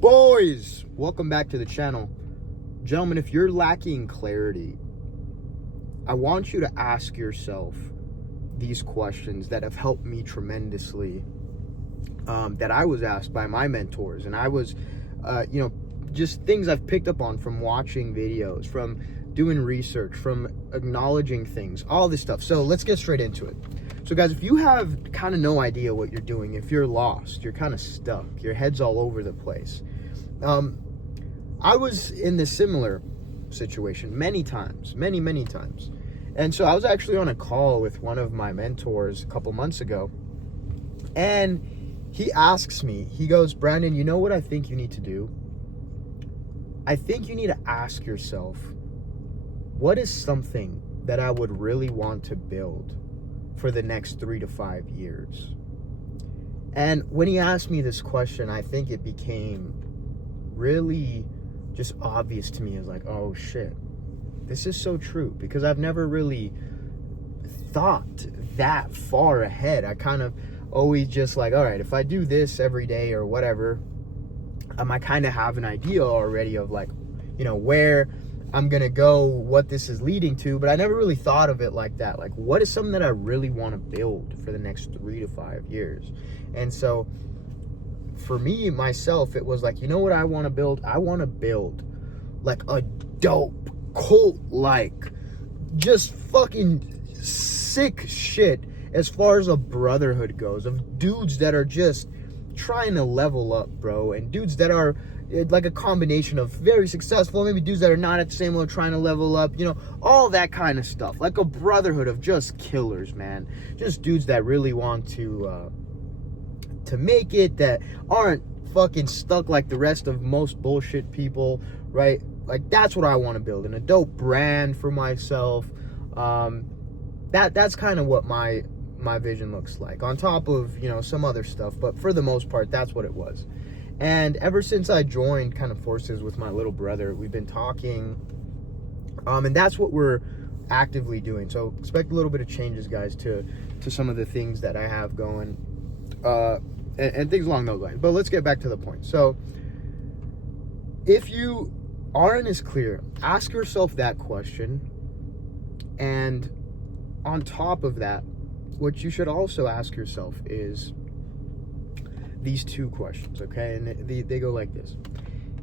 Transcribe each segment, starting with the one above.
Boys, welcome back to the channel. Gentlemen, if you're lacking clarity, I want you to ask yourself these questions that have helped me tremendously, that I was asked by my mentors, and I was just things I've picked up on from watching videos, from doing research, from acknowledging things, all this stuff. So let's get straight into it. So guys, if you have kind of no idea what you're doing, if you're lost, you're kind of stuck, your head's all over the place. I was in this similar situation many times. And so I was actually on a call with one of my mentors a couple months ago, and he asks me, he goes, "Brandon, you know what I think you need to do? I think you need to ask yourself, what is something that I would really want to build for the next 3 to 5 years?" And when he asked me this question, I think it became really just obvious to me. As like, oh shit, this is so true, because I've never really thought that far ahead. I kind of always just like, all right, if I do this every day or whatever, I kind of have an idea already of like, where I'm gonna go, what this is leading to, but I never really thought of it like that. Like, what is something that I really want to build for the next 3 to 5 years? And so for me, myself, it was like, you know what I want to build? I want to build like a dope cult-like, just fucking sick shit as far as a brotherhood goes, of dudes that are just trying to level up, bro, and dudes that are like a combination of very successful, maybe dudes that are not at the same level trying to level up, all that kind of stuff. Like a brotherhood of just killers, man. Just dudes that really want to make it, that aren't fucking stuck like the rest of most bullshit people, right? Like, that's what I want to build, and a dope brand for myself. That's kind of what my vision looks like, on top of some other stuff, but for the most part, that's what it was. And ever since I joined kind of forces with my little brother, we've been talking, and that's what we're actively doing. So expect a little bit of changes, guys, to some of the things that I have going, and things along those lines. But let's get back to the point. So if you aren't as clear, ask yourself that question. And on top of that, what you should also ask yourself is these two questions, okay? And they go like this.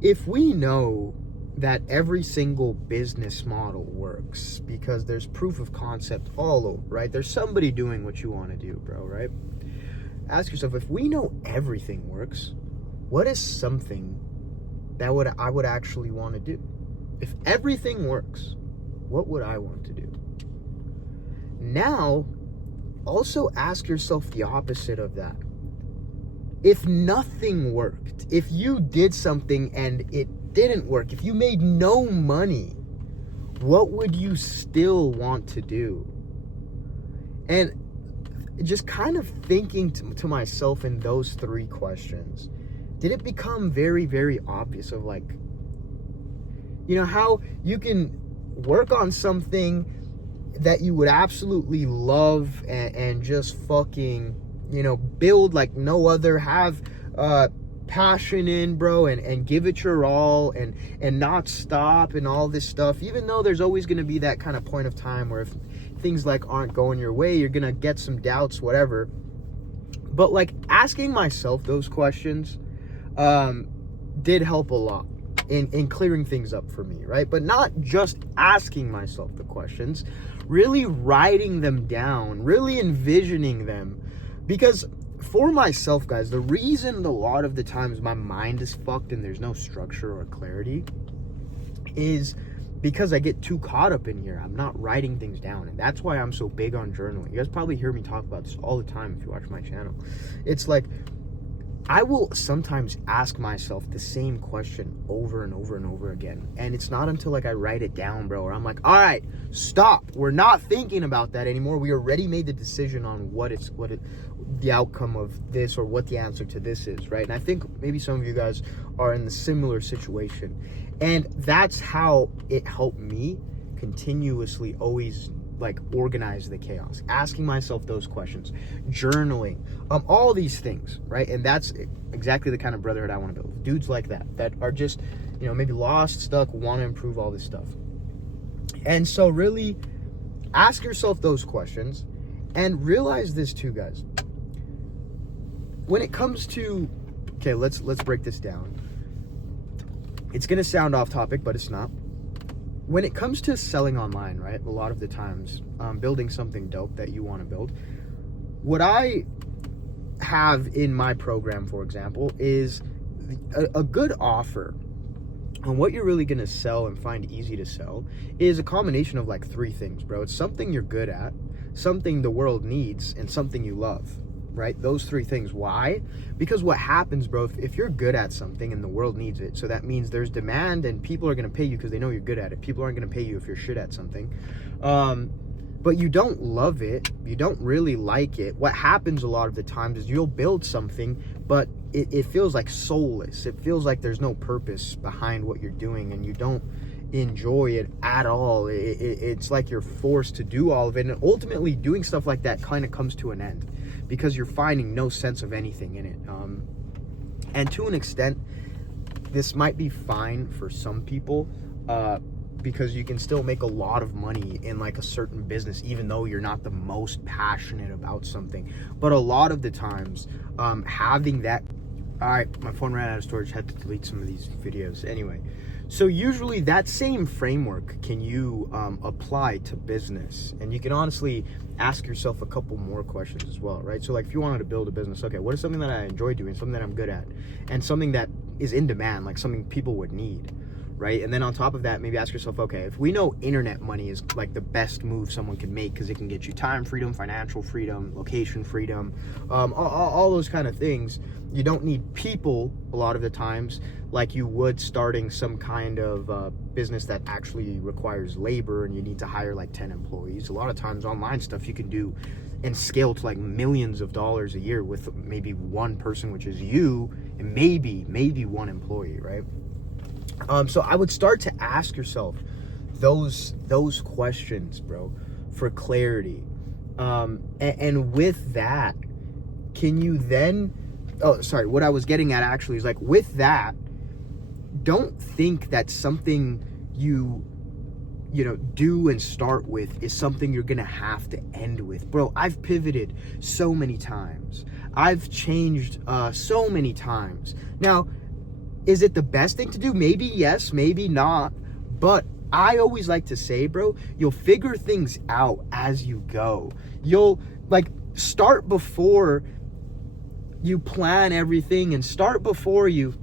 If we know that every single business model works because there's proof of concept all over, right? There's somebody doing what you want to do, bro, right? Ask yourself, if we know everything works, what is something that I would actually want to do? If everything works, what would I want to do? Now, also ask yourself the opposite of that. If nothing worked, if you did something and it didn't work, if you made no money, what would you still want to do? And just kind of thinking to myself in those three questions, did it become very, very obvious of like, how you can work on something that you would absolutely love and just fucking, build like no other, have passion in, bro, and give it your all, and not stop and all this stuff, even though there's always going to be that kind of point of time where if things like aren't going your way, you're going to get some doubts, whatever. But like asking myself those questions did help a lot in clearing things up for me, right? But not just asking myself the questions, really writing them down, really envisioning them. Because for myself, guys, the reason a lot of the times my mind is fucked and there's no structure or clarity is because I get too caught up in here. I'm not writing things down, and that's why I'm so big on journaling. You guys probably hear me talk about this all the time if you watch my channel. It's like, I will sometimes ask myself the same question over and over and over again. And it's not until like I write it down, bro, where I'm like, all right, stop. We're not thinking about that anymore. We already made the decision on the outcome of this, or what the answer to this is, right? And I think maybe some of you guys are in the similar situation. And that's how it helped me continuously always like organize the chaos, asking myself those questions, journaling, all these things, right? And that's exactly the kind of brotherhood I want to build. Dudes like that are just, you know, maybe lost, stuck, want to improve all this stuff. And so really ask yourself those questions and realize this too, guys. When it comes to, okay, let's break this down. It's going to sound off topic, but it's not. When it comes to selling online, right, a lot of the times, building something dope that you want to build, what I have in my program, for example, is a good offer. And what you're really going to sell and find easy to sell is a combination of like 3 things, bro. It's something you're good at, something the world needs, and something you love, right? Those 3 things. Why? Because what happens, bro, if you're good at something and the world needs it, so that means there's demand and people are going to pay you because they know you're good at it. People aren't going to pay you if you're shit at something. But you don't love it, you don't really like it. What happens a lot of the times is you'll build something, but it feels like soulless. It feels like there's no purpose behind what you're doing, and you don't enjoy it at all. It's like you're forced to do all of it, and ultimately doing stuff like that kind of comes to an end because you're finding no sense of anything in it. And to an extent, this might be fine for some people, because you can still make a lot of money in like a certain business, even though you're not the most passionate about something. But a lot of the times, having that, all right, my phone ran out of storage, had to delete some of these videos. Anyway, so usually that same framework can you apply to business, and you can honestly ask yourself a couple more questions as well, right? So like if you wanted to build a business, okay, what is something that I enjoy doing, something that I'm good at, and something that is in demand, like something people would need, right? And then on top of that, maybe ask yourself, okay, if we know internet money is like the best move someone can make because it can get you time freedom, financial freedom, location freedom, all those kind of things, you don't need people a lot of the times like you would starting some kind of business that actually requires labor and you need to hire like 10 employees. A lot of times online stuff you can do and scale to like millions of dollars a year with maybe one person, which is you, and maybe one employee, right? So I would start to ask yourself those questions, bro, for clarity. And with that, can you then, what I was getting at actually is like with that, don't think that something you know, do and start with is something you're gonna have to end with. Bro, I've pivoted so many times. I've changed so many times. Now, is it the best thing to do? Maybe yes, maybe not. But I always like to say, bro, you'll figure things out as you go. You'll like start before you plan everything, and start before you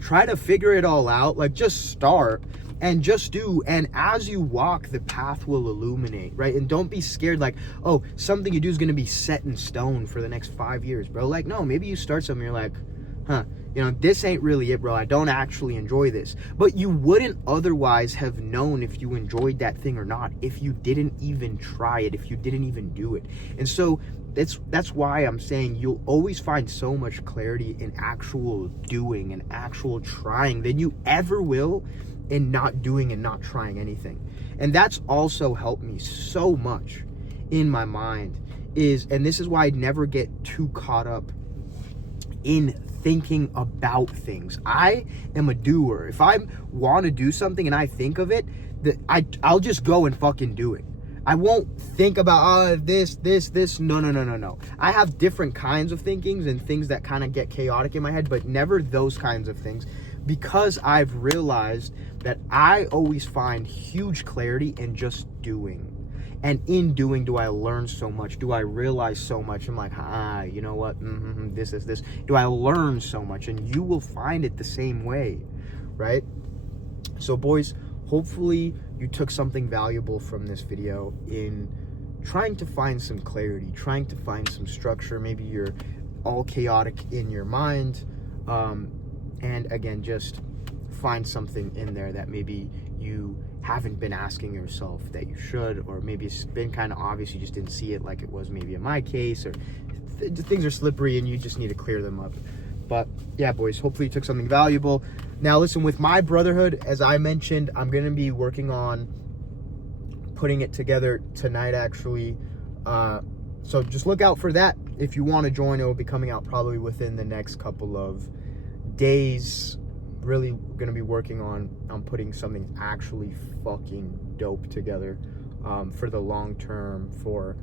try to figure it all out. Like just start and just do. And as you walk, the path will illuminate, right? And don't be scared like, oh, something you do is going to be set in stone for the next 5 years, bro. Like, no, maybe you start something, you're like, huh, you know, this ain't really it, bro. I don't actually enjoy this. But you wouldn't otherwise have known if you enjoyed that thing or not, if you didn't even try it, if you didn't even do it. And so that's why I'm saying you'll always find so much clarity in actual doing and actual trying than you ever will in not doing and not trying anything. And that's also helped me so much in my mind and this is why I never get too caught up in thinking about things. I am a doer. If I want to do something and I think of it, I'll just go and fucking do it. I won't think about this. No. I have different kinds of thinkings and things that kind of get chaotic in my head, but never those kinds of things, because I've realized that I always find huge clarity in just doing. And in doing, do I learn so much? Do I realize so much? I'm like, you know what? This. Do I learn so much? And you will find it the same way, right? So boys, hopefully you took something valuable from this video in trying to find some clarity, trying to find some structure. Maybe you're all chaotic in your mind. And again, just find something in there that maybe you haven't been asking yourself that you should, or maybe it's been kind of obvious, you just didn't see it like it was maybe in my case, or things are slippery and you just need to clear them up. But yeah, boys, hopefully you took something valuable. Now listen, with my brotherhood, as I mentioned, I'm going to be working on putting it together tonight, actually. So just look out for that. If you want to join, it will be coming out probably within the next couple of days. Really going to be working on putting something actually fucking dope together for the long term, for,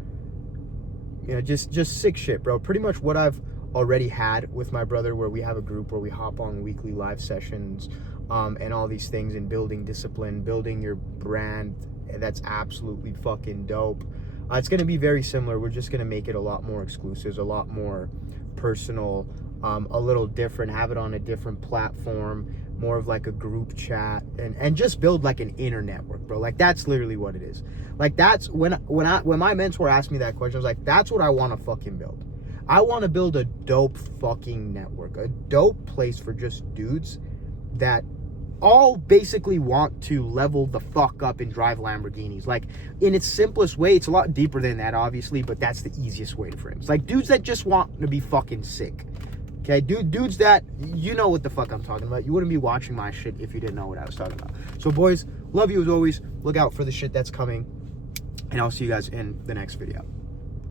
you know, just sick shit, bro. Pretty much what I've already had with my brother, where we have a group where we hop on weekly live sessions and all these things, and building discipline, building your brand. That's absolutely fucking dope. It's going to be very similar. We're just going to make it a lot more exclusive, a lot more personal, a little different, have it on a different platform, more of like a group chat, and just build like an inner network, bro. Like, that's literally what it is. Like, that's when my mentor asked me that question, I was like, that's what I want to fucking build. I want to build a dope fucking network, a dope place for just dudes that all basically want to level the fuck up and drive Lamborghinis. Like, in its simplest way, it's a lot deeper than that, obviously, but that's the easiest way to frame it. It's like dudes that just want to be fucking sick. Okay, dudes that, you know what the fuck I'm talking about. You wouldn't be watching my shit if you didn't know what I was talking about. So, boys, love you as always. Look out for the shit that's coming, and I'll see you guys in the next video.